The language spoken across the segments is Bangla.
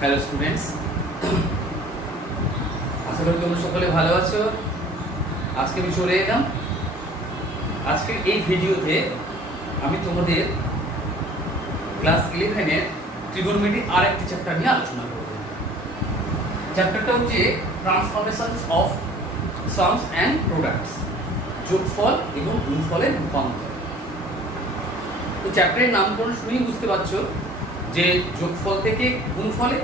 হ্যালো স্টুডেন্টস, আশা করি তোমরা সকলে ভালো আছো। আজকে আমি চলে এলাম। আজকের এই ভিডিওতে আমি তোমাদের ক্লাস 11-এর ট্রিগোনোমেট্রি আর একটি চ্যাপ্টার নিয়ে আলোচনা করব। চ্যাপ্টারটা হচ্ছে transformations of Shams and products, যোগফল এবং গুণফলের রূপান্তর। তো চ্যাপ্টারের নামকরণ শুনেই বুঝতে পারছো যে যোগফল থেকে গুণফলে,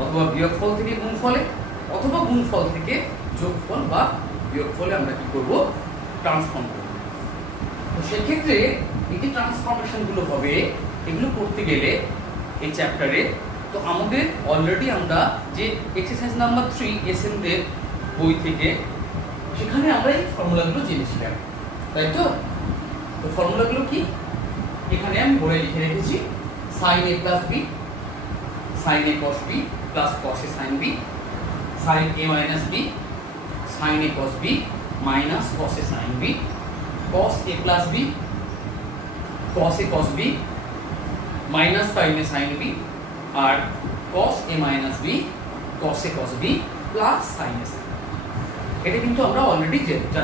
অথবা বিয়োগফল থেকে গুণফলে, অথবা গুণফল থেকে যোগফল বা বিয়োগফলে আমরা কি করব, ট্রান্সফর্ম করব। তো সেক্ষেত্রে এই যে ট্রান্সফরমেশনগুলো হবে, এগুলো করতে গেলে এই চ্যাপ্টারে তো আমাদের অলরেডি আমরা যে এক্সারসাইজ নাম্বার 3 এসএনদের বই থেকে সেখানে আমরা এই ফর্মুলাগুলো জেনেছিলাম, তাই তো? তো ফর্মুলাগুলো কি এখানে আমি বলে লিখে রেখেছি। sin a plus b, sin a cos b plus cos a sin b, sin a minus b, sin a cos b minus cos a sin b, cos a plus b, cos a cos b minus sin a sin b, R cos a minus b, cos a cos b plus sin a sin b। এটা কিন্তু আমরা অলরেডি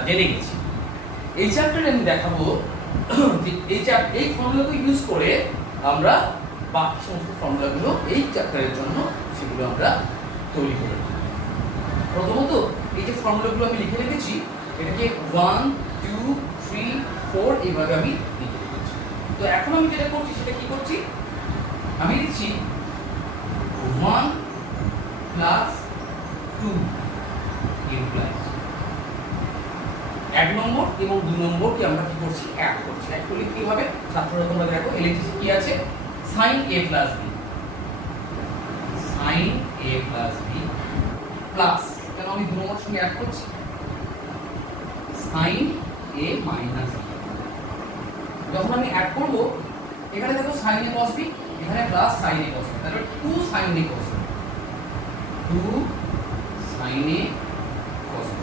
জেনে গেছি। এই চ্যাপ্টারে আমি দেখাবো এই ফর্মুলাগুলো ইউজ করে আমরা বাকি সমস্ত ফর্মুলাগুলো এই চ্যাপ্টারের জন্য সেগুলো আমরা তৈরি করে নেব। প্রথমত এই যে ফর্মুলাগুলো আমি লিখে রেখেছি, এটাকে 1, 2, 3, 4 এইভাবে আমি লিখে রেখেছি। তো এখন আমি যেটা করছি সেটা কি করছি, আমি লিখছি 1 প্লাস 2 ইমপ্লাইজ 1 নম্বর এবং 2 নম্বরকে আমরা কি করছি, অ্যাড করছি। অ্যাড করলে কি হবে, ছাত্ররা তোমরা দেখো এলএসি কি আছে, sin a plus b, sin a plus b plus, কেন আমি 2 নম্বর সঙ্গে অ্যাড করছি, sin a minus b। যখন আমি অ্যাড করব এখানে দেখো sin a cos b, এখানে plus sin a cos b, তাহলে 2 sin a cos b, 2 sin a cos b,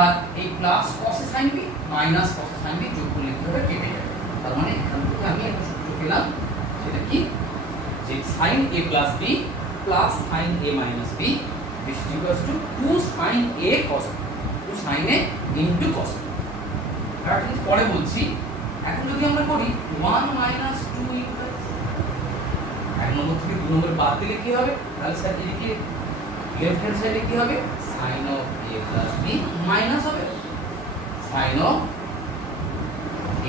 আর এই plus cos a sin b minus cos a sin b যোগ করলে কি হবে, কেটে যাবে। তার মানে এখান থেকে আমি একটা সূত্র পেলাম, সেটা কি, যে sin a plus b plus sin a minus b which is equals to 2 sin a cos b, 2 sin a into cos b। আর একটা জিনিস পরে বলছি, এখন যদি আমরা করি 1 minus 2 into 1 নম্বর থেকে 2 নম্বর বাদ দিলে কি হবে, তাহলে স্যার এদিকে লেফট হ্যান্ড সাইডে কি হবে, sin of a plus b minus হবে sin of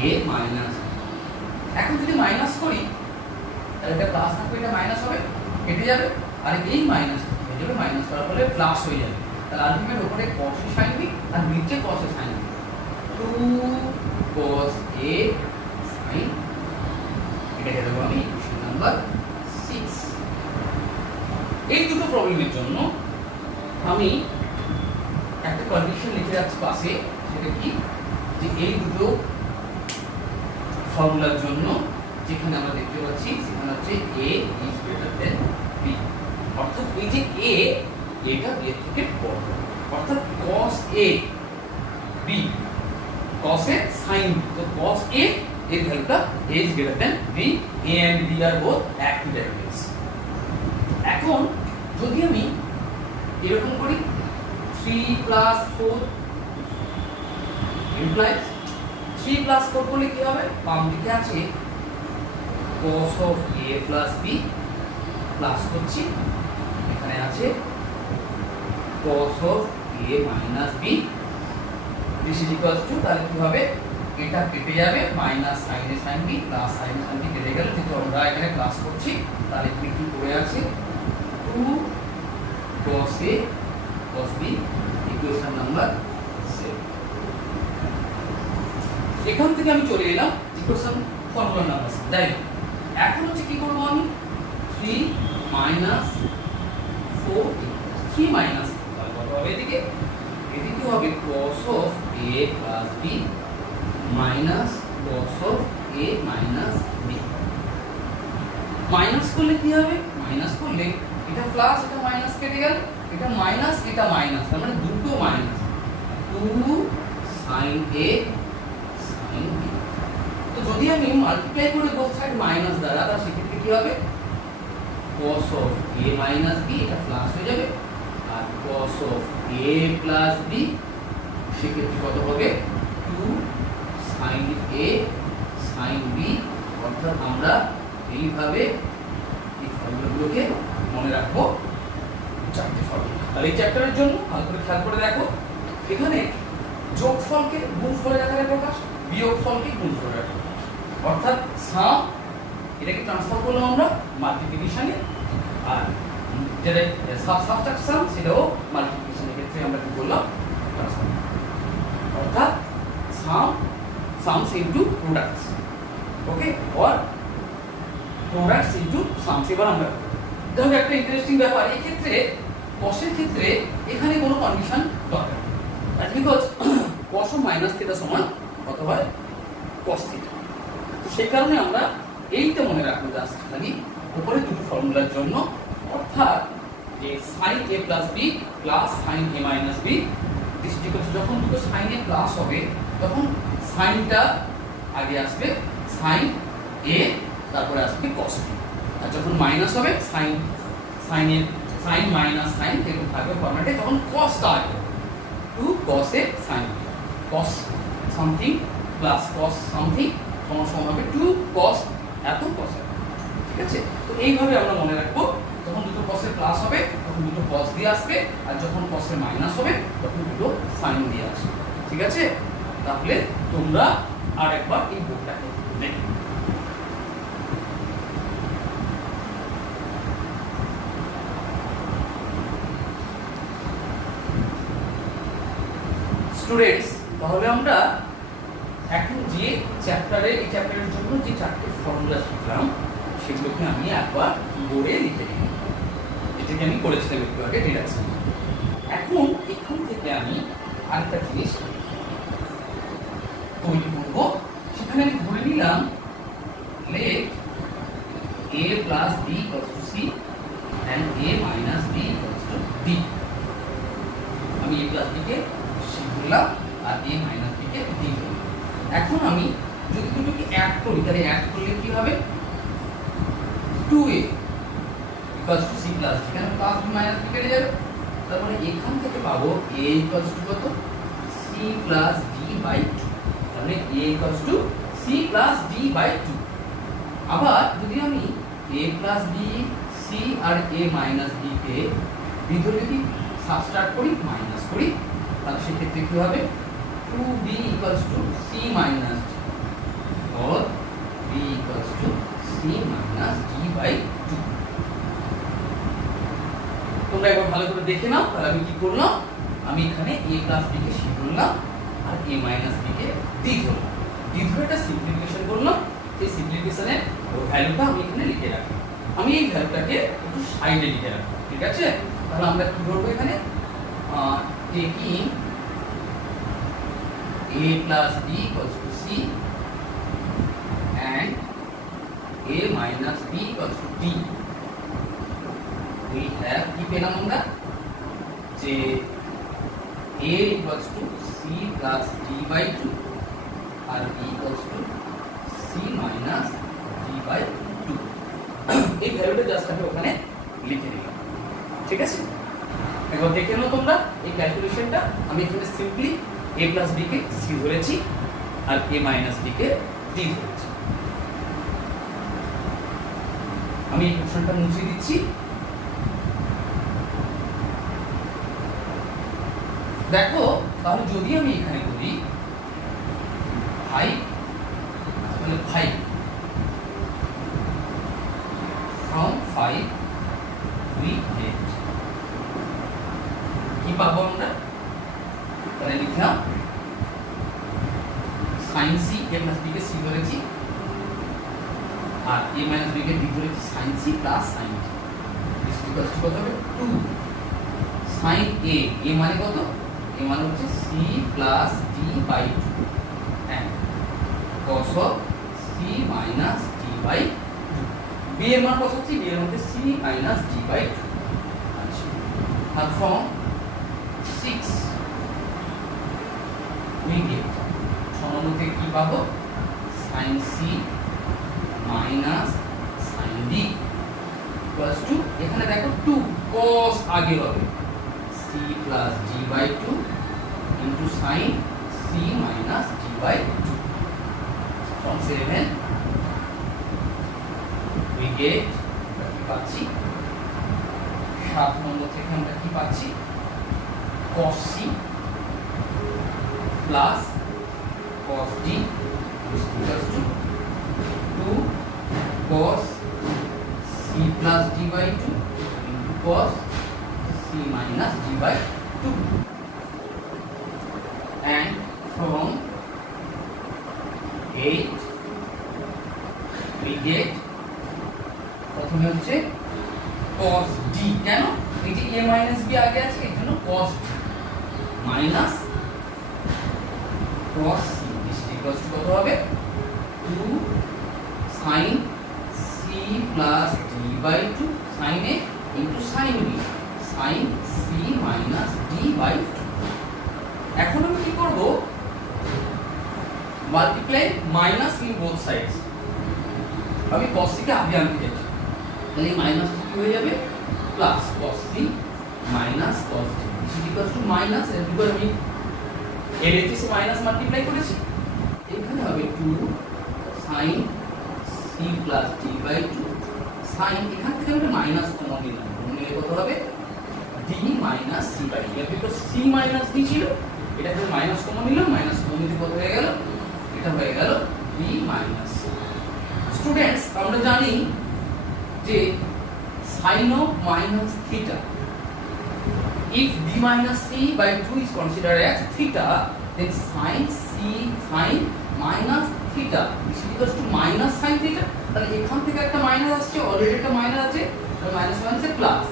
a minus b। এখন যদি মাইনাস করি তাহলে এটা প্লাস থাকবে, এটা মাইনাস হবে, কেটে যাবে, আর এই মাইনাস হয়ে যাবে, মাইনাস করার ফলে প্লাস হয়ে যাবে। তাহলে আলটিমেট উপরে cos a sin b আর নিচে cos a sin b, 2 cos a sin, এটাকে দেবো আমি ইকুয়েশন নাম্বার 6। এই দুটো প্রবলেমের জন্য আমি একটা কন্ডিশন লিখে রাখছি পাশে, সেটা কি, যে এই দুটো ফর্মুলার জন্য যেখানে আমরা দেখতে পাচ্ছি সেখানে হচ্ছে a is greater than b, অর্থাৎ এই যে a, এটা b এর থেকে বড়, অর্থাৎ cos a b, cos a sin b, তো cos a এর ভ্যালুটা a is greater than b, a and b are both active derivatives। এখন যদি আমি এরকম করি 3 plus 4 implies 3 plus 4 করলে কি হবে, বাম দিকে আছে cos of a plus b plus করছি, এখানে আছে cos of a minus b this is equals to, তাহলে কি হবে, এটা কেটে যাবে, minus sin a sin b plus sin a sin b কেটে গেল, যেহেতু আমরা এখানে প্লাস করছি তাহলে এখানে কি পড়ে আছে 2 cos a cos b, equation number 7। এখান থেকে আমি চলে এলাম ইকুয়েশন ফর্মুলা নাম্বার 7। যাই হোক, এখন হচ্ছে কি করব, আমি 3 minus 4, 3 minus তাহলে কত হবে, এদিকে হবে cos of a plus b minus cos of a minus b। Minus করলে কি হবে, মাইনাস করলে এটা প্লাস, এটা মাইনাস কেটে গেল, এটা মাইনাস, এটা মাইনাস, তার মানে দুটো minus, 2 sin a sin b। তো যদি আমি মাল্টিপ্লাই করে বোথ সাইড মাইনাস দ্বারা, তাহলে সেক্ষেত্রে কি হবে, cos of a minus b, এটা প্লাস হয়ে যাবে, আর cos of a plus b সেক্ষেত্রে কত হবে 2 sin a sin b। অর্থাৎ আমরা এইভাবে এই ফর্মুলাগুলোকে মনে রাখবো, চারটি ফর্মুলা। তাহলে এই চ্যাপ্টারের জন্য ভালো করে খেয়াল করে দেখো, এখানে যোগফলকে গুণফলের আকারে প্রকাশ, বিয়োগফলকে গুণফলের আকারে প্রকাশ। অর্থাৎ সাম এটাকে ট্রান্সফার করলাম আমরা মাল্টিপ্লিকেশনে, আর যেটা সাবট্রাকশন সেটাও মাল্টিপ্লিকেশনের ক্ষেত্রে আমরা কি করলাম ট্রান্সফার। অর্থাৎ sums into products, okay, or products into sums. এবার আমরা দেখো একটা ইন্টারেস্টিং ব্যাপার, এই ক্ষেত্রে কসের ক্ষেত্রে এখানে কোনো কন্ডিশন দরকার নেই, because cos of minus theta সমান কত হয় কস থিটা। তো সেই কারণে আমরা এইটা মনে রাখবো জাস্ট খালি উপরে দুটো ফর্মুলার জন্য, অর্থাৎ যে sin a plus b plus sin a minus b যখন দুটো sin a প্লাস হবে তখন সাইনটা আগে আসবে sin a, তারপরে আসবে cos b, আর যখন মাইনাস হবে sin মাইনাস sin এরকম থাকবে ফরম্যাটে, তখন cos টা আসবে 2 cos a sin b, cos something plus cos something সমান হবে 2 cos এত cos। ঠিক আছে, তো এইভাবে আমরা মনে রাখবো, যখন দুটো cos এর প্লাস হবে তখন দুটো cos দিয়ে আসবে, আর যখন cos এর মাইনাস হবে তখন দুটো sin দিয়ে আসবে। ঠিক আছে, তাহলে তোমরা আরেকবার এই বোর্ডটাকে দেখো। স্টুডেন্টস, তাহলে আমরা এখন যে এই চ্যাপ্টারের জন্য যে চারটে ফর্মুলা শিখলাম সেগুলোকে আমি একবার বোর্ডে লিখে নিই, এটাকে আমি করেছিলাম একটু আগে ডিডাকশন। এখন এখান থেকে আমি আরেকটা জিনিস তৈরি করব, সেখানে আমি ধরে নিলাম late a plus b equals to c and a minus b equals to d। আমি a plus b K c ধরলাম আর a minus b K d ধরলাম। এখন আমি যদি দুটোকে অ্যাড করি তাহলে অ্যাড করলে কি হবে 2a equals to c plus d, এখানে প্লাস b মাইনাস b কেটে যাবে, তারপরে এখান থেকে পাবো a equals to কত c plus d by 2, তাহলে a equals to c plus d by 2। আবার যদি আমি a plus b c R a minus b কে ভিতরে যদি সাবট্রাক্ট করি মাইনাস করি তাহলে সেক্ষেত্রে কি হবে 2b equals to c minus d or b equals to c minus d by 2। তোমরা একবার ভালো করে দেখে নাও, তাহলে আমি কি করলাম, আমি এখানে a plus b K c ধরলাম আর a minus b K d ধরলাম, d ধরে একটা সিম্পলিফিকেশন করলাম, এই সিম্পলিফিকেশনের ভ্যালুটা আমি এখানে লিখে রাখি, আমি এই ভ্যালুটাকে একটু সাইডে লিখে রাখবো। ঠিক আছে, তাহলে আমরা কি করব এখানে taking a plus b equals to c and a minus b equals to d, we have কি পেলাম আমরা যে a equals to c plus d by 2 R b equals to c minus d by 2। এই ভ্যালুটা জাস্ট আমি ওখানে লিখে দিলাম। ঠিক আছে, একবার দেখে নাও তোমরা এই ক্যালকুলেশনটা। আমি এখানে simply a plus b K c ধরেছি আর a minus b K d ধরেছি। আমি এই কোশ্চেনটা মুছে দিচ্ছি। দেখো, তাহলে যদি আমি এখানে করি 5 তাহলে 5 from 5 we get কি পাবো আমরা, তাহলে লিখলাম sin c a plus b K c ধরেছি আর a minus b K d ধরেছি sin c plus sin d, this equals to কত হবে 2 sin a মানে কত, a মানে হচ্ছে c plus d by 2 and cos of c minus d by 2, b এর মান কত হচ্ছে, b এর মধ্যে c minus d by 2। আচ্ছা, আর from 6 we get সমানুতে কি পাবো sin c minus sin d equals to এখানে দেখো 2 cos আগে হবে c plus d by 2 into sin c minus d by 2 from 7 we get কি পাচ্ছি 7 নম্বর থেকে আমরা কি পাচ্ছি cos c plus cos d is equals to 2 cos c plus d by 2 into cos c minus d by 2 and from 8 we get প্রথমে হচ্ছে cos d কেন এই যে a minus b আগে আছে এর জন্য cos d minus cos c is equals to কত হবে 2 sin c plus d by 2 sin a into sin b sin c minus d by 2 এখন আমি কি করব multiply minus in both sides আমি cos c কে আগে আনতে যাচ্ছি তাহলে এই মাইনাস কি হয়ে যাবে plus cos c minus cos d is equals to minus এর উপর আমি এর এসে মাইনাস মাল্টিপ্লাই করেছি এখানে হবে 2 sin c plus d by 2 sin এখান থেকে আমরা মাইনাস কমন নিলাম নিলে কত হবে d minus c by d এর তো c minus d ছিল এটা থেকে মাইনাস কমন নিলাম মাইনাস কমন নিতে কত হয়ে গেল এটা হয়ে গেল d minus স্টুডেন্টস আমরা জানি যে sin of minus theta if d minus c by 2 is considered as theta then sin c sin minus theta is equals to minus sin theta তাহলে এখান থেকে একটা মাইনাস আসছে অলরেডি একটা মাইনাস আছে তাহলে মাইনাস মাইনাসে প্লাস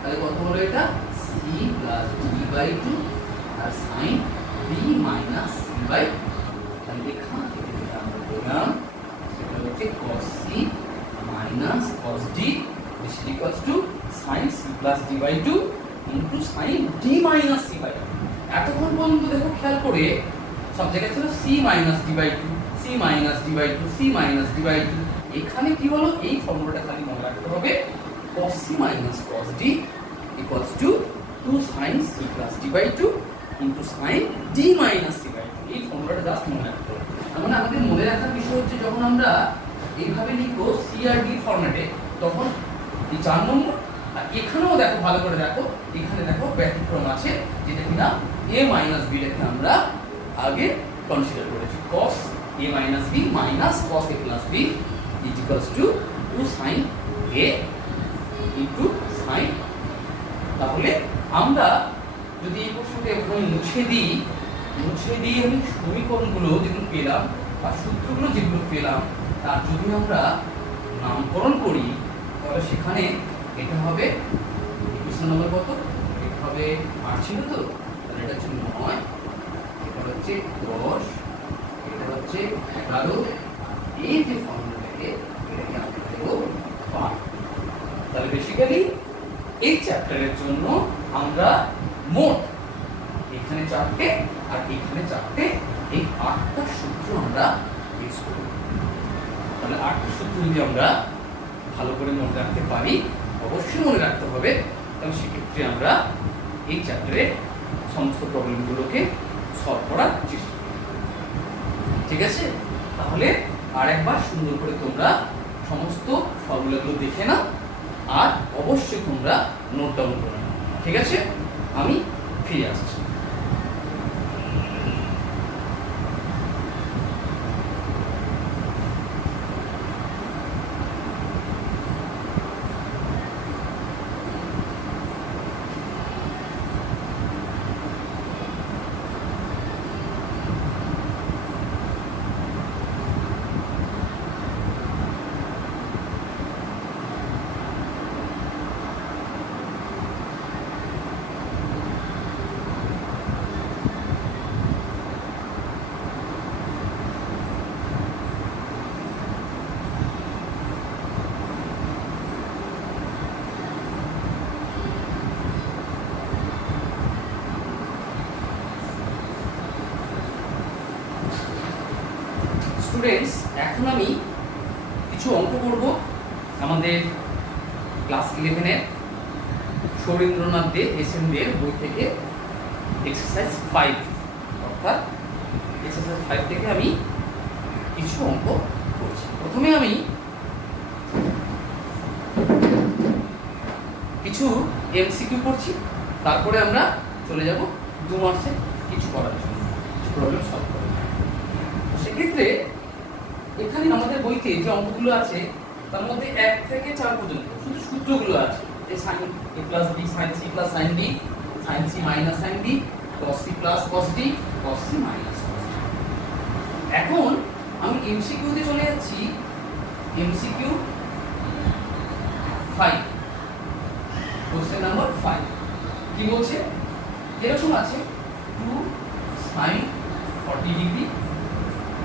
তাহলে কত হলো এটা c plus d by 2 R sin b minus c by তাহলে এখান থেকে যেটা আমরা পেলাম সেটা হচ্ছে cos c minus cos d is equals to sin c plus d by 2 into sin d minus c by 2 এতক্ষণ পর্যন্ত দেখো খেয়াল করে সব জায়গায় ছিল c minus d by 2 c minus d by 2 c minus d by 2 এখানে কি হলো এই ফর্মুলাটা খালি মনে রাখতে হবে cos c minus cos d equals to 2 sin c plus d by 2 into sin d minus c by 2 এই ফর্মুলাটা জাস্ট মনে রাখতে হবে মানে আমাদের মনে রাখার বিষয় হচ্ছে যখন আমরা এইভাবে লিখবো c আর d ফরম্যাটে তখন এই 4 নম্বর আর এখানেও দেখো ভালো করে দেখো এখানে দেখো ব্যতিক্রম আছে যেটা কিনা a minus b লেখা আমরা আগে কনসিডার করেছি cos a minus b minus cos a plus b is equals to 2 sin a into sin তাহলে আমরা যদি এই প্রশ্নটা এভাবে মুছে দিই আমি সমীকরণগুলো যেগুলো পেলাম বা সূত্রগুলো যেগুলো পেলাম তার যদি আমরা নামকরণ করি তাহলে সেখানে এটা হবে ইকুয়েশন নম্বর কত এটা হবে 8 ছিল তো তাহলে এটা হচ্ছে 9 এটা হচ্ছে 10 এটা হচ্ছে 11 এই যে ফর্মুলাটাকে এটাকে আমরা দেব 5 তাহলে বেসিক্যালি এই চ্যাপ্টারের জন্য আমরা মোট এখানে 4টে আর এখানে 4টে এই 8টা সূত্র আমরা ইউজ করব তাহলে 8টা সূত্র যদি আমরা ভালো করে মনে রাখতে পারি অবশ্যই মনে রাখতে হবে তাহলে সেক্ষেত্রে আমরা এই চ্যাপ্টারে সমস্ত প্রবলেমগুলোকে সলভ করার চেষ্টা করব ঠিক আছে তাহলে আরেকবার সুন্দর করে তোমরা সমস্ত ফর্মুলাগুলো দেখে নাও আর অবশ্যই তোমরা নোট ডাউন করে নাও ঠিক আছে আমি ফিরে আসছি স্টুডেন্টস এখন আমি কিছু অঙ্ক করব আমাদের ক্লাস 11-এর সৌরেন্দ্রনাথ দে এসএন দে বই থেকে এক্সারসাইজ 5 অর্থাৎ এক্সারসাইজ 5 থেকে আমি কিছু অঙ্ক করছি। প্রথমে আমি কিছু এমসিকিউ করছি, তারপরে আমরা চলে যাব 2 মার্কসে কিছু করার জন্য, কিছু প্রবলেম সলভ করার জন্য। সেক্ষেত্রে এখানে আমাদের বইতে যে অঙ্কগুলো আছে তার মধ্যে 1 থেকে 4 পর্যন্ত শুধু সূত্রগুলো আছে। এই sin a plus b sin c plus sin b, sin c minus sin b, cos c plus cos d, cos c minus cos d। এখন আমি এমসিকিউ তে চলে যাচ্ছি। এমসিকিউ 5, কোশ্চেন নাম্বার 5 কি বলছে? এরকম আছে 2 sin 40 ডিগ্রি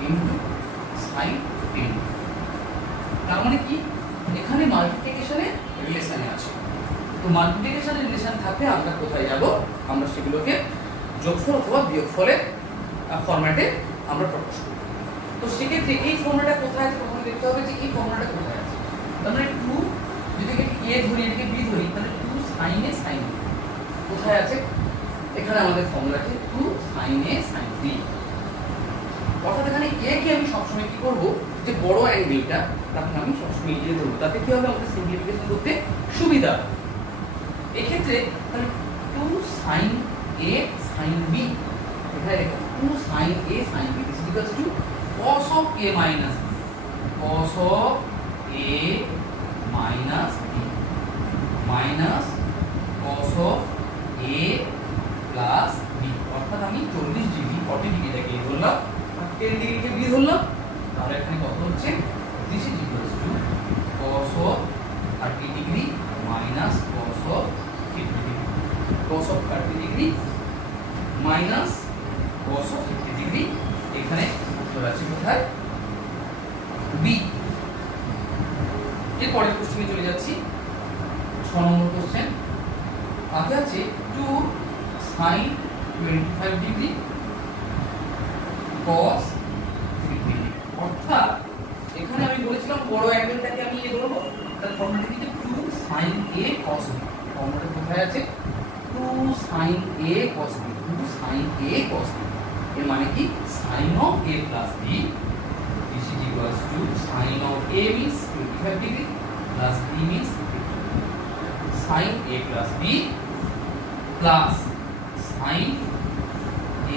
ইনটু sin 10। তার মানে কি এখানে মাল্টিপ্লিকেশনে রিলেশনে আছে। তো মাল্টিপ্লিকেশনে রিলেশন থাকলে আমরা কোথায় যাব? আমরা সেগুলোকে যোগফল অথবা বিয়োগফলের ফরম্যাটে আমরা প্রকাশ করব। তো সেক্ষেত্রে এই ফর্মুলাটা কোথায় আছে প্রথমে দেখতে হবে যে এই ফর্মুলাটা কোথায় আছে। তার মানে 2 যদি এটাকে a ধরি এটাকে b ধরি তাহলে 2 sin a sin b কোথায় আছে? এখানে আমাদের ফর্মুলা আছে 2 sin a sin b। অর্থাৎ এখানে a কে আমি সবসময় কি করব, যে বড় অ্যাঙ্গেলটা তাকে আমি সবসময় a ধরব, তাতে কি হবে আমাদের সিম্পলিফিকেশন করতে সুবিধা। এই ক্ষেত্রে তাহলে 2 sin a sin b এখানে দেখো 2 sin a sin b is equal to cos of a minus b, cos of a minus b minus cos of a plus b। অর্থাৎ আমি 40 ডিগ্রি 40 ডিগ্রিটাকে a ধরলাম আর 10 ডিগ্রিকে b ধরলাম, তাহলে এখানে কত হচ্ছে? this is equal to cos of 30 degree minus cos of 50 degree, cos of 30 degree minus cos of 50 degree. এখানে উত্তর আছে কোথায়? b। এর পরের কোশ্চেনে চলে যাচ্ছি। 6 নম্বর কোশ্চেন আগে আছে 2 sin 25 ডিগ্রি cos 50 ডিগ্রি। অর্থাৎ এখানে আমি বলেছিলাম বড় অ্যাঙ্গেলটাকে আমি এ ধরব, তার ফর্মুলাটা কি? 2 sin a cos b। ফর্মুলাটা কোথায় আছে? 2 sin a cos b, 2 sin a cos b। এর মানে কি? sin of a plus b is equals to sin of a means 25 degree plus b means 50 degree। sin a plus b plus sin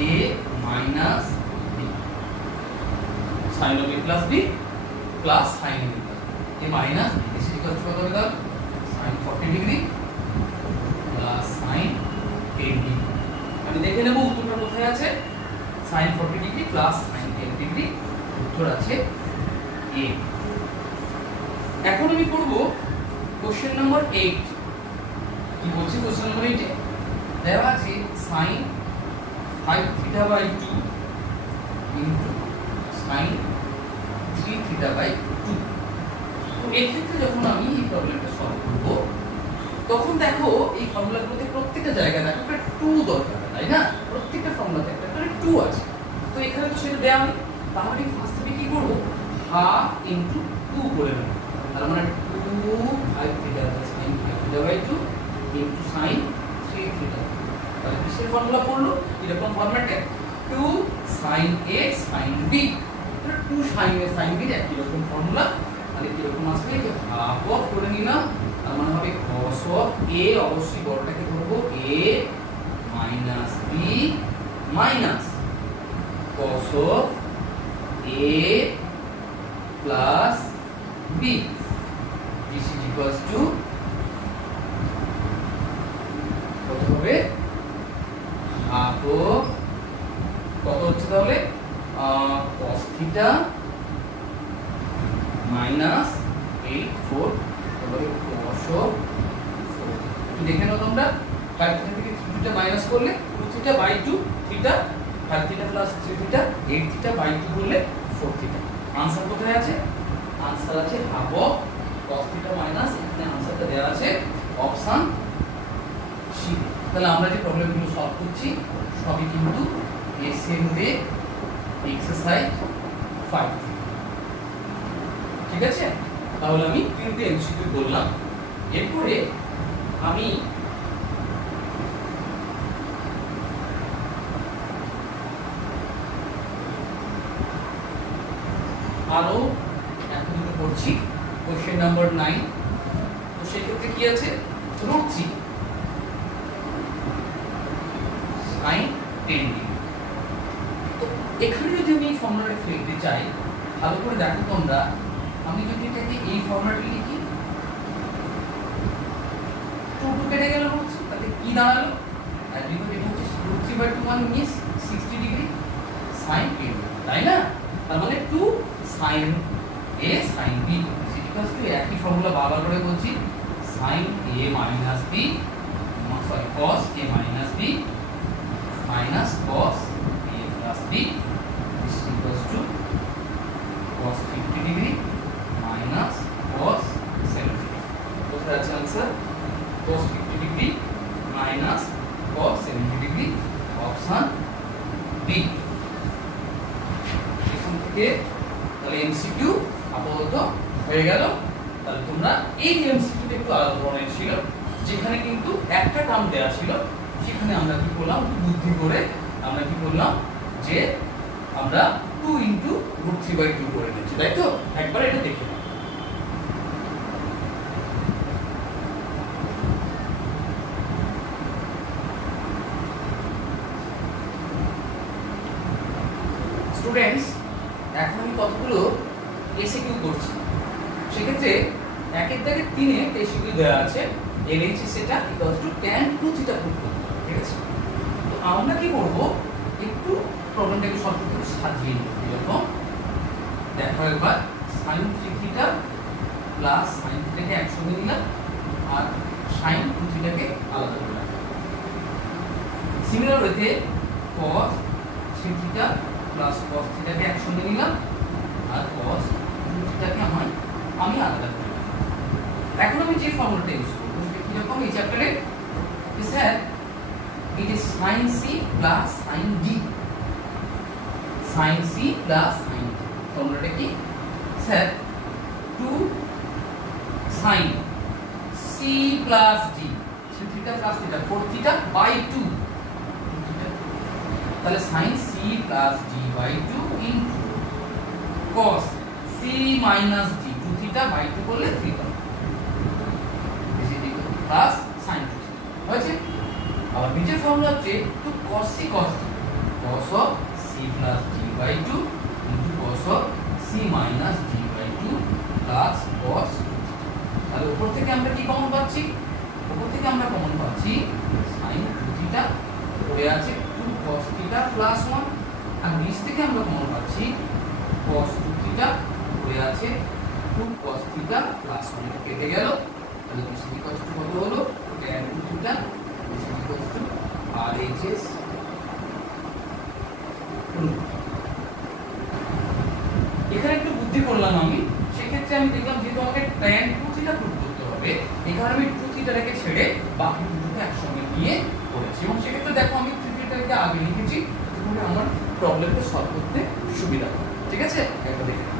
a minus b, sin of a plus b plus sin a plus b, a minus b is equals to কত হবে? sin 40 degree plus sin 10 degree। আমি দেখে নেব উত্তরটা কোথায় আছে। sin 40 degree plus sin 10 degree, উত্তর আছে a। এখন আমি করব কোশ্চেন নাম্বার 8। কি বলছি কোশ্চেন নাম্বার 8 এ? দেওয়া আছে sin 5 theta by 2 into sin 3 theta by 2। তো এই ক্ষেত্রে যখন আমি এই প্রবলেমটা সলভ করব তখন দেখো এই ফর্মুলাগুলোতে প্রত্যেকটা জায়গায় দেখো একটা 2 দরকার, তাই না? প্রত্যেকটা ফর্মুলাতে একটা করে 2 আছে। তো এখানে তো সেটা দেওয়া নেই, তাহলে ফার্স্ট আমি কি করব? হাফ ইনটু 2 করে নেব। তার মানে 2 5 theta sin 5 theta by 2 into sin 3 theta. তাহলে কিসের ফর্মুলা পড়লো? এরকম ফরম্যাটে 2 sin a sin b। তাহলে 2 sin a sin b একই রকম ফর্মুলা। তাহলে কি রকম আসবে? যে হাফ অফ করে নিলাম, তার মানে হবে cos of a, অবশ্যই বড়টাকে ধরব, a minus b minus cos of a plus b this is equals to কত হবে? হাফ অফ কত হচ্ছে তাহলে? cos theta minus 8 4 তাহলে cos of 4। একটু দেখে নাও তোমরা, 5 থিটা থেকে 3 থিটা মাইনাস করলে 2 theta by 2 theta, 5 theta plus 3 theta 8 theta by 2 করলে 4 থিটা। आंसर কোথায় আছে? आंसर আছে half of cos theta minus, এখানে आंसरটা দেওয়া আছে অপশন সি। তাহলে আমরা যে প্রবলেমগুলো সলভ করছি সবই কিন্তু এসএম দে এক্সারসাইজ 5। ঠিক আছে, তাহলে আমি তিনটে এমসিকিউ করলাম। এরপরে আমি আরো এখন করছি কোশ্চেন নাম্বার 9। তো সেক্ষেত্রে কি আছে, √3 sin 10 ডিগ্রি। তো এখানে যদি আমি এই ফর্মুলাটা ফেলতে চাই, ভালো করে দেখো তোমরা, আমি যদি এটাকে এই ফর্মুলাটা লিখি, 2 কেটে গেল √3, তাহলে কি দাঁড়ালো, আর বিকজ এটা হচ্ছে √3/2 মিনস 60 ডিগ্রি sin 10, তাই না? তার মানে 2 sin a sin b equals to একই ফর্মুলা বারবার করে বলছি, sin a minus b sorry cos a minus b minus cos a plus b is equals to cos 50 degree minus cos 70 degree। কোথায় আছে answer, cos 50 degree minus cos 70 degree, option B. এখান থেকে তাহলে এমসিকিউ আপাতত হয়ে গেল। তাহলে তোমরা এই এমসিকিউটা একটু আলাদা ধরনের ছিল, যেখানে কিন্তু একটা টার্ম দেওয়া ছিল, সেখানে আমরা কি করলাম, বুদ্ধি করে আমরা কি করলাম যে আমরা 2 * √3/2 করে নিচ্ছি, তাই তো? একবার এটা দেখে নাও। স্টুডেন্টস, এখন আমি কতগুলো এসিকিউ করছি, সেক্ষেত্রে একের দাগে 3 এ এসিকিউ দেওয়া আছে, LHS সেটা equals to tan 2 theta prove করতে হবে, ঠিক আছে? তো আমরা কি করব, একটু প্রবলেমটাকে সলভ করতে সাজিয়ে নিই। এরকম দেখো একবার, sin 3 থিটা প্লাস sin থিটাকে একসঙ্গে নিলাম আর sin 2 থিটাকে আলাদা করে রাখলাম। সিমিলার ওয়েতে cos 3 থিটা প্লাস cos থিটাকে একসঙ্গে নিলাম আর cos 2 থিটাকে আমি আলাদা করে রাখলাম। এখন আমি যে ফর্মুলাটা ইউজ করব সেটা কি রকম, এই চ্যাপ্টারে sir it is sin c plus sin d, sin c plus sin d ফর্মুলাটা কি sir, 2 sin c plus d 3 theta plus theta 4 theta by 2, তাহলে sin c plus d by 2 into cos c minus d 2 theta by 2 করলে 3 পাবো, প্লাস sin 2 হয়েছে। আবার নিচের ফর্মুলা হচ্ছে 2 cos c cos d, cos of c plus d by 2 into cos of c minus d by 2 plus cos, তাহলে উপর থেকে আমরা কি কমন পাচ্ছি, উপর থেকে আমরা কমন পাচ্ছি sin 2 থিটা পড়ে আছে 2 cos থিটা প্লাস 1, আর নিচ থেকে আমরা কমন পাচ্ছি cos 2 থিটা পড়ে আছে 2 cos থিটা প্লাস 1, এটা কেটে গেল, তাহলে this is equal to কত হলো, tan 2 theta this is equal to RHS। এখানে একটু বুদ্ধি করলাম আমি, সেক্ষেত্রে আমি দেখলাম যেহেতু আমাকে tan 2 থিটা প্রুভ করতে হবে, এখানে আমি 2 থিটাটাকে ছেড়ে বাকি দুটোকে একসঙ্গে নিয়ে করেছি, এবং সেক্ষেত্রে দেখো আমি 3 থিটাটাকে আগে লিখেছি, তাহলে আমার প্রবলেমটা সলভ করতে সুবিধা হবে, ঠিক আছে? একবার দেখে নাও।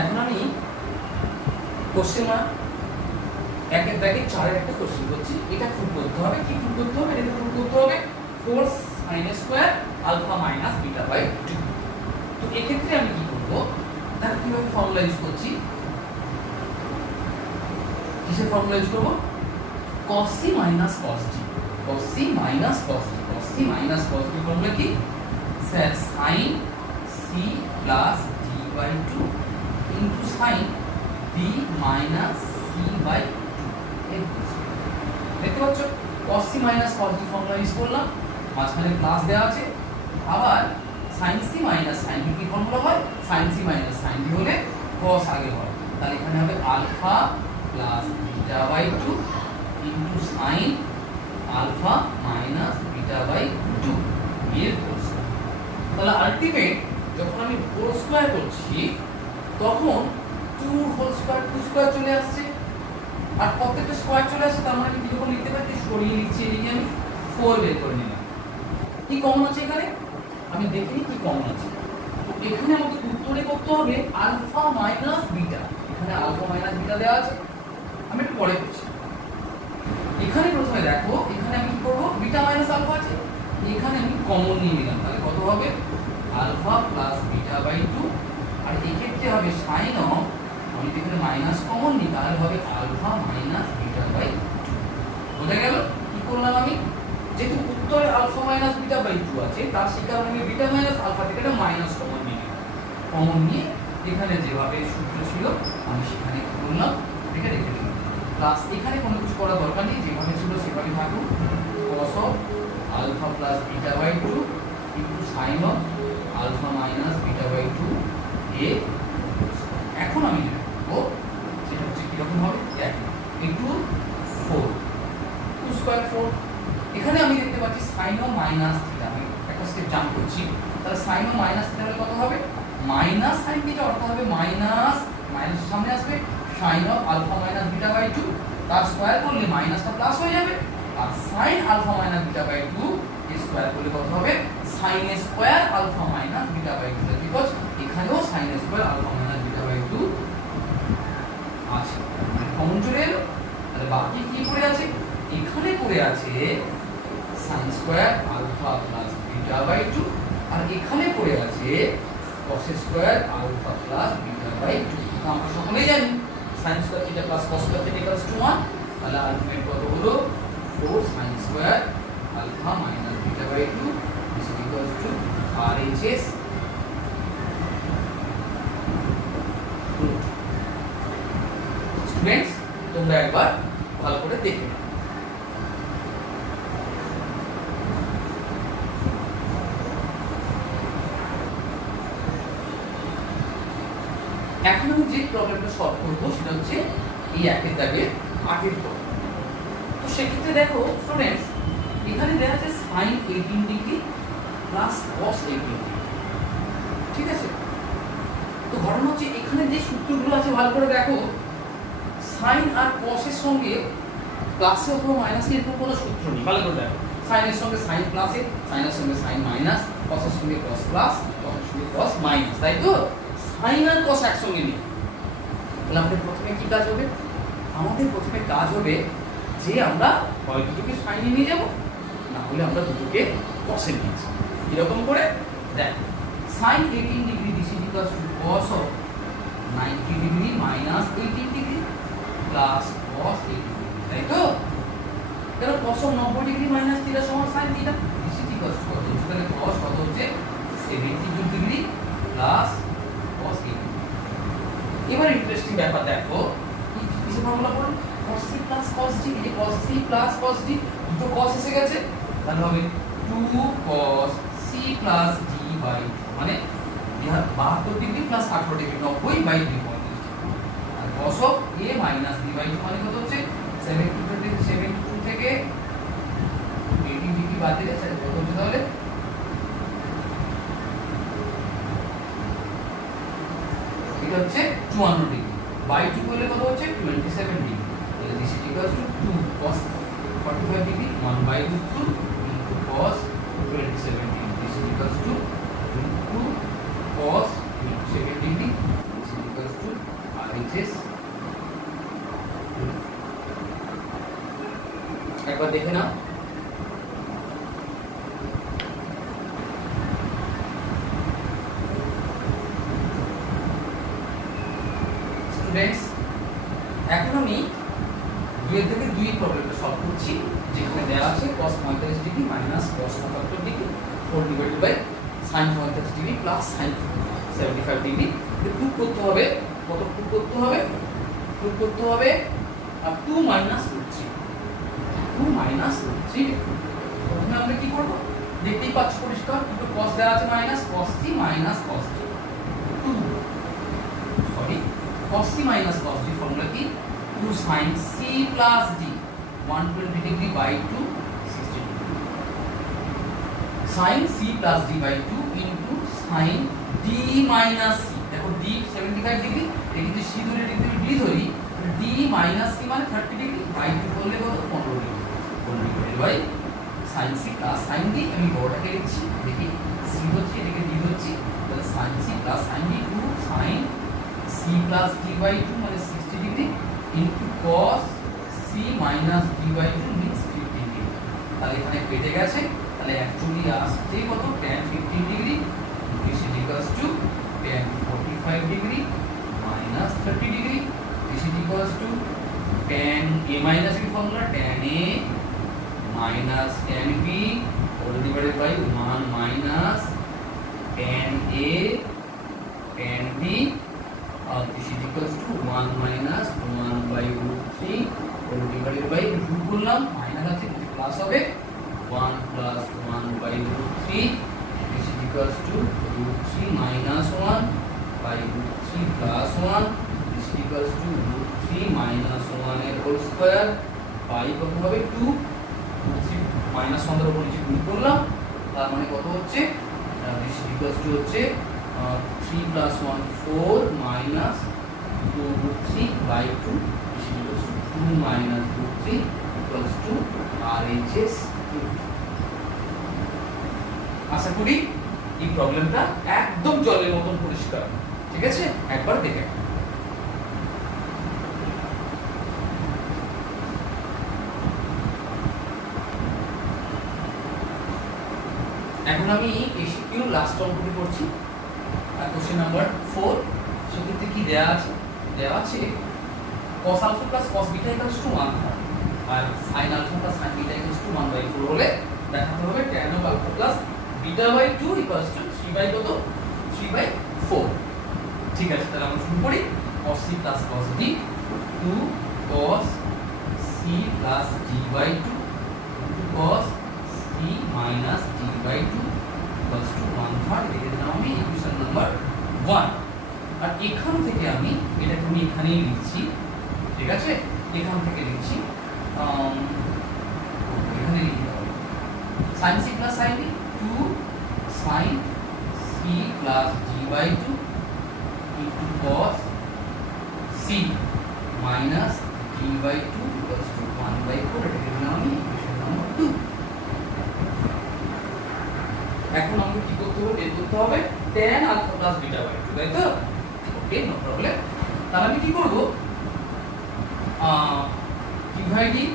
এখন আমি কোশ্চেন একের দাগে 4 এর একটা কোশ্চেন করছি, এটা প্রুভ করতে হবে। কি প্রুভ করতে হবে, এটা প্রুভ করতে হবে 4 sin square alpha minus beta by 2। তো এক্ষেত্রে আমি কি করব, তার কিভাবে ফর্মুলা ইউজ করছি, কিসের ফর্মুলা ইউজ করব, cos c minus cos d, cos c minus cos d, cos c minus cos d formula কি sir, sin c plus d by 2 into sin b minus c by 2। দেখতে পাচ্ছ cos c minus cos d formula use করলাম, মাঝখানে প্লাস দেওয়া আছে, আবার sin c minus sin d কি ফর্মুলা হয়, sin c minus sin d হলে cos আগে হয়, তাহলে এখানে হবে alpha plus beta by 2 into sin alpha minus beta by 2 এর হোল স্কয়ার। তাহলে আলটিমেট যখন আমি হোল স্কয়ার করছি তখন 2 হোল স্কয়ার 2 স্কয়ার চলে আসছে, আর প্রত্যেকটা স্কয়ার চলে আসছে, তার মানে কি যখন লিখতে পারি সরিয়ে লিখছি, এদিকে আমি 4 বের করে নিলাম। কি কমন আছে এখানে, আমি দেখে নিই কি কমন আছে। তো এখানে আমাকে উত্তরে করতে হবে আলফা মাইনাস বিটা, এখানে আলফা মাইনাস বিটা দেওয়া আছে, আমি একটু পরে করছি। এখানে প্রথমে দেখো, এখানে আমি কি করব, বিটা মাইনাস আলফা আছে, এখানে আমি কমন নিয়ে নিলাম, তাহলে কত হবে আলফা প্লাস বিটা বাই 2, আর এই ক্ষেত্রে হবে সাইন অফ, আমি এখানে মাইনাস কমন নিই তাহলে হবে আলফা মাইনাস বিটা বাই 2। বোঝা গেল কি করলাম আমি, যেহেতু উত্তরে আলফা মাইনাস বিটা বাই 2 আছে, তার সেই কারণে আমি বিটা মাইনাস আলফা থেকে একটা মাইনাস কমন নিয়ে নিলাম। কমন নিয়ে এখানে যেভাবে সূত্র ছিল আমি সেখানে কি করলাম, এটাকে রেখে দিলাম, প্লাস এখানে কোনো কিছু করার দরকার নেই, যেভাবে ছিল সেভাবেই থাকুক, cos of alpha plus beta by 2 into sine of alpha minus beta by 2 এ। এখন আমি যেটা করবো সেটা হচ্ছে কিরকম হবে, ইনটু 4 2 স্কয়ার 4। এখানে আমি দেখতে পাচ্ছি সাইন অফ মাইনাস থিটা, আমি একটা স্টেপ জাম্প করছি, তাহলে সাইন অফ মাইনাস থিটা হলে কত হবে, মাইনাস সাইন থিটা, অর্থাৎ হবে মাইনাস মাইনাস সামনে আসবে sine of alpha minus beta by 2, তার স্কয়ার করলে মাইনাসটা প্লাস হয়ে যাবে, আর sine alpha minus beta by 2 এর স্কয়ার করলে কত হবে sine square alpha minus beta by 2, because এখানেও sine square alpha minus beta by 2 আছে, কমন চলে এলো। তাহলে বাকি কি পড়ে আছে, এখানে পড়ে আছে sine square alpha plus beta by 2, আর এখানে পড়ে আছে cos square alpha plus beta by 2। আমরা সকলেই জানি sin square theta plus cos square theta equals to 1, তাহলে আলটিমেট কত হলো 4 sin square alpha minus beta by 2 is equals to RHS। Students তোমরা একবার ভালো করে দেখে নাও। এখন আমি যে প্রবলেমটা সলভ করবো সেটা হচ্ছে এই একের দাগের আগের প্রবলেম। তো সেক্ষেত্রে দেখো স্টুডেন্টস, এখানে দেওয়া আছে sine 18 degree plus cos 18 degree, ঠিক আছে। তো ঘটনা হচ্ছে এখানে যে সূত্রগুলো আছে ভালো করে দেখো, সাইন আর cos এর সঙ্গে প্লাসে অথবা মাইনাসে এরকম কোনো সূত্র নেই, ভালো করে দেখো। সাইনের সঙ্গে সাইন প্লাসে, সাইনের সঙ্গে সাইন মাইনাস, cos এর সঙ্গে cos প্লাস, cos এর সঙ্গে cos মাইনাস, তাই তো। সাইন আর cos একসঙ্গে নেই, তাহলে আমাদের প্রথমে কি কাজ হবে, আমাদের প্রথমে কাজ হবে যে আমরা হয় দুটোকে সাইনে নিয়ে যাব, না হলে আমরা দুটোকে cos-এ নিয়ে যাব। এরকম করে দেখ, sine 18 degree this is equals to cos of 90 degree minus 18 degree plus cos 18 degree, তাই তো। কারণ cos of 90 degree minus theta সমান sin theta, this is equals to কত, তাহলে cos কত হচ্ছে 72 ডিগ্রি প্লাস cos 18। এবার ইন্টারেস্টিং ব্যাপার দেখো, কিসের ফর্মুলা পড়ো, cos c plus cos d, এই cos c plus cos d, দুটো cos এসে গেছে, তাহলে হবে 2 cos c plus d by 2, মানে 72 ডিগ্রি প্লাস 18 ডিগ্রি 90 বাই 2.5, আর cos of a minus d by 2 মানে কত হচ্ছে 72 থেকে 18 ডিগ্রি বাদ দিলে কত হচ্ছে, তাহলে এটা হচ্ছে 54 ডিগ্রি বাই 2 করলে কত হচ্ছে 27 ডিগ্রি, তাহলে this is equals to 2 cos 45 degree 1 by √2 into cos 27 degree, this is equals to 2 cos 27 degree, this is equals to RHS। একবার দেখে নাও, স্টুডেন্টস এখন আমি 2 থেকে 2 প্রবলেমটা সলভ করছি, যেখানে দেওয়া আছে cos 45 degree minus cos 75 degree 4 divided by sin 45 degree plus sin 75 degree. এটা প্রুফ করতে হবে, কত প্রুফ করতে হবে, প্রুফ করতে হবে 2 মাইনাস √3, 2 মাইনাস √3। প্রথমে আমরা কি করব, দেখতেই পাচ্ছ পরিষ্কার, দুটো cos দেওয়া আছে minus cos c minus cos d, 2 sorry cos c minus cos d formula কি 2 sin c plus d 120 degree by 2 60 degree, sin c plus d by 2 into sin d minus c, দেখো d 75 ডিগ্রি, এই যদি c ধরে ডিগ্রি d ধরি, d minus c মানে 30 ডিগ্রি বাই 2 করলে কত 15 degree, 15 divided by sin c plus sin d, আমি বড়টাকে লিখছি, দেখি c হচ্ছে, এদিকে d হচ্ছে, তাহলে sin c plus sin d two sin c plus d by 2 মানে 60 degree into cos c minus d by 2 means 15 degree. তাহলে এখানে কেটে গেছে, তাহলে অ্যাকচুয়ালি আসছে কত tan 15 degree which is equals to tan 45 degree minus 30 degree which is equals to tan a minus की formula tan a minus tan b all divided by 1 minus tan a tan b this is equals to 1 minus 1 by root 3 all divided by root করলাম মাইনাস আছে প্লাস হবে 1 plus 1 by root 3 this is equals to root 3 minus 1 by root 3 plus 1 this is equals to root 3 minus 1 এর হোল স্কয়ার বাই কত হবে 2 root 3 minus 1 এর উপর নিচে গুণ করলাম, তার মানে কত হচ্ছে this is equals to হচ্ছে 3 plus 1 4 minus 2 root 3 by 2 this is equals to 2 minus root 3 equals to RHS cube। আশা করি এই প্রবলেমটা একদম জলের মতন পরিষ্কার, ঠিক আছে? একবার দেখে এখন আমি এসিকিউ লাস্ট অঙ্কটি করছি, কোশ্চেন নাম্বার 4। সেক্ষেত্রে কি দেয়া আছে? দেয়া আছে cos alpha plus cos beta equals to 1 আর sin alpha plus sin beta equals to 1/4 হলে দেখাতে হবে tan of alpha plus beta by 2 equals to 3/4। ঠিক আছে, তাহলে আমরা শুরু করি। cos c plus cos d 2 cos c plus d by 2 cos c minus d by 2 equals to 1/3। লিখে দিলাম আমি ইকুয়েশন নাম্বার 1। আর এখান থেকে আমি এটাকে আমি এখানেই লিখছি, ঠিক আছে? এখান থেকে লিখছি এখানে লিখতে হবে sin c plus sin d 2 sin c plus d by 2 into cos c minus d by 2 equals to 1/4। এটা দিলাম আমি ইকুয়েশন নাম্বার 2। এখন আমাকে কি করতে হবে? বের করতে হবে tan alpha plus beta by 2, তাই তো? Okay, no problem. তাহলে আমি কি করব? ডিভাইডিং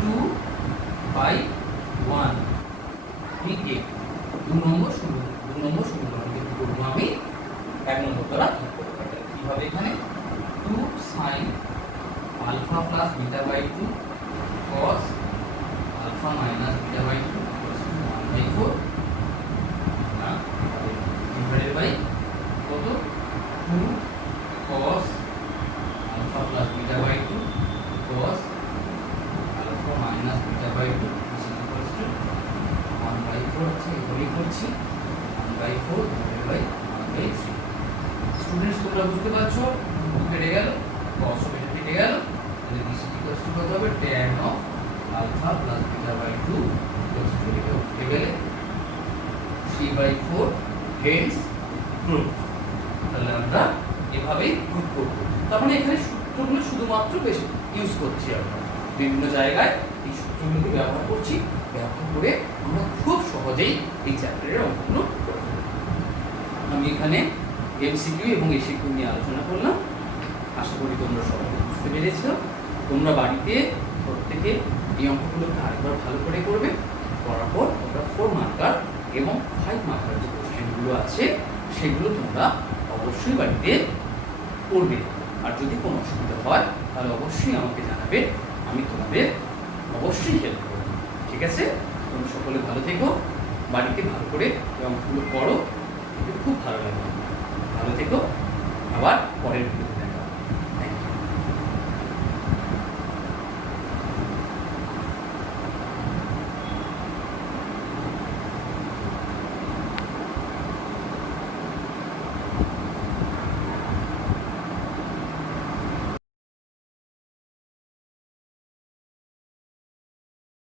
2 by 1 লিখে 2 নম্বর শুরু কি করব আমি 1 নম্বর দ্বারা ঠিক করব। কিভাবে? এখানে 2 sin alpha plus beta by 2 cos alpha minus beta by 2 equals to 1/4 না ডিভাইডেড বাই কত 2 cos alpha plus beta by 2 cos alpha minus beta by 2 equals to 1/4 আছে, এগুলোই করছি 1/4 ডিভাইডেড বাই 1/3। স্টুডেন্টস তোমরা বুঝতে পারছো, কেটে গেল, cos ও এটা কেটে গেল, তাহলে this equals to কত হবে tan of alpha plus beta by 2 equals to কেটে গেলে 3/4 hence proof। তাহলে আমরা এভাবেই প্রুফ করব। তার মানে এখানে সূত্রগুলো শুধুমাত্র বেশি ইউজ করছি, আমরা বিভিন্ন জায়গায় এই সূত্রগুলোকে ব্যবহার করছি, ব্যবহার করে আমরা খুব সহজেই এই চ্যাপ্টারের অঙ্কগুলো করব। আমি এখানে এমসিকিউ এবং এসিকিউ নিয়ে আলোচনা করলাম। আশা করি তোমরা সবাই বুঝতে পেরেছো। তোমরা বাড়িতে প্রত্যেকে এই অঙ্কগুলোকে আরেকবার ভালো করে করবে, করার পর তোমরা 4 মার্কার এবং 5 মার্কার যে কোশ্চেনগুলো আছে সেগুলো তোমরা অবশ্যই বাড়িতে করবে। আর যদি কোনো অসুবিধা হয় তাহলে অবশ্যই আমাকে জানাবে, আমি তোমাদের অবশ্যই হেল্প করব, ঠিক আছে? তোমরা সকলে ভালো থেকো, বাড়িতে ভালো করে এই অঙ্কগুলো করো, খুব ভালো লাগবে। ভালো থেকো, আবার পরের ভিডিও